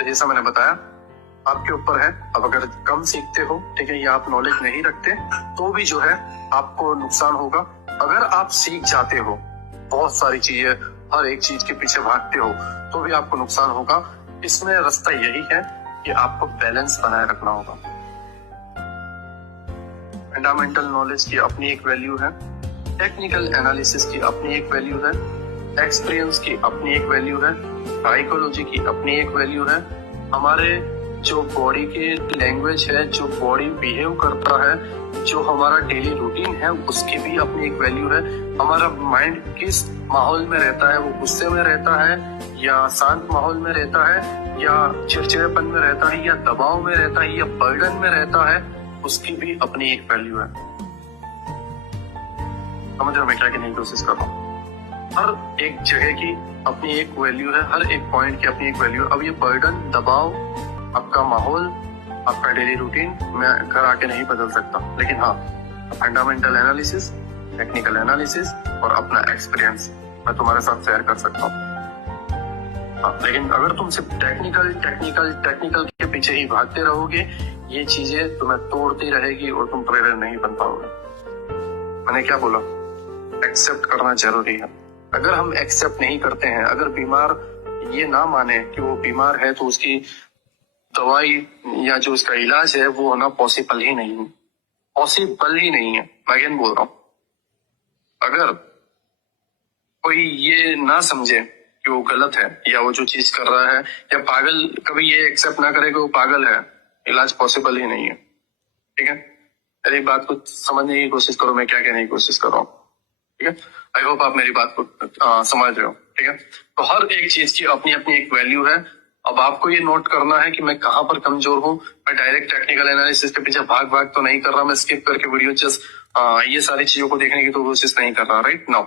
तो जैसा मैंने बताया आपके ऊपर है। अब अगर कम सीखते हो, ठीक है, या आप नॉलेज नहीं रखते तो भी जो है आपको नुकसान होगा। अगर आप सीख जाते हो बहुत सारी चीजें, हर एक चीज के पीछे भागते हो, तो भी आपको नुकसान होगा। इसमें रास्ता यही है कि आपको बैलेंस बनाए रखना होगा। फंडामेंटल नॉलेज की अपनी एक वैल्यू है, टेक्निकल एनालिसिस की अपनी एक वैल्यू है, एक्सपीरियंस की अपनी एक वैल्यू है, साइकोलॉजी की अपनी एक वैल्यू है, हमारे जो बॉडी की लैंग्वेज है, जो बॉडी बिहेव करता है, जो हमारा डेली रूटीन है, उसकी भी अपनी एक वैल्यू है। हमारा माइंड किस माहौल में रहता है, वो गुस्से में रहता है या शांत माहौल में रहता है या चिड़चिड़ेपन में रहता है या दबाव में रहता है या बर्डन में रहता है, उसकी भी अपनी एक वैल्यू है। समझ रहे हो मैं क्या कहने की कोशिश कर रहा हूँ? हर एक जगह की अपनी एक वैल्यू है, हर एक पॉइंट की अपनी एक वैल्यू है। अब ये बर्डन, दबाव, आपका माहौल, आपका डेली रूटीन मैं घर आके नहीं बदल सकता, लेकिन हाँ, फंडामेंटल एनालिसिस, टेक्निकल एनालिसिस और अपना एक्सपीरियंस मैं तुम्हारे साथ शेयर कर सकता हूँ। हाँ, लेकिन अगर तुम सिर्फ टेक्निकल के पीछे ही भागते रहोगे, ये चीजें तुम्हें तोड़ती रहेगी और तुम प्रेरणा नहीं बन पाओगे। मैंने क्या बोला? एक्सेप्ट करना जरूरी है। अगर हम एक्सेप्ट नहीं करते हैं, अगर बीमार ये ना माने कि वो बीमार है, तो उसकी दवाई या जो उसका इलाज है वो होना पॉसिबल ही नहीं है, पॉसिबल ही नहीं है। मैं अगेन बोल रहा हूं, अगर कोई ये ना समझे कि वो गलत है या वो जो चीज कर रहा है, या पागल कभी ये एक्सेप्ट ना करे कि वो पागल है, इलाज पॉसिबल ही नहीं है। ठीक है, मेरी बात को समझने की कोशिश करो, मैं क्या कहने की कोशिश कर रहा हूँ। ठीक है, आई होप आप मेरी बात को समझ रहे हो। ठीक है, तो हर एक चीज की अपनी अपनी एक वैल्यू है। अब आपको ये नोट करना है कि मैं कहाँ पर कमजोर हूँ। मैं डायरेक्ट टेक्निकल एनालिसिस के पीछे भाग तो नहीं कर रहा, मैं स्किप करके वीडियो जस्ट ये सारी चीजों को देखने की तो कोशिश नहीं कर रहा। Right now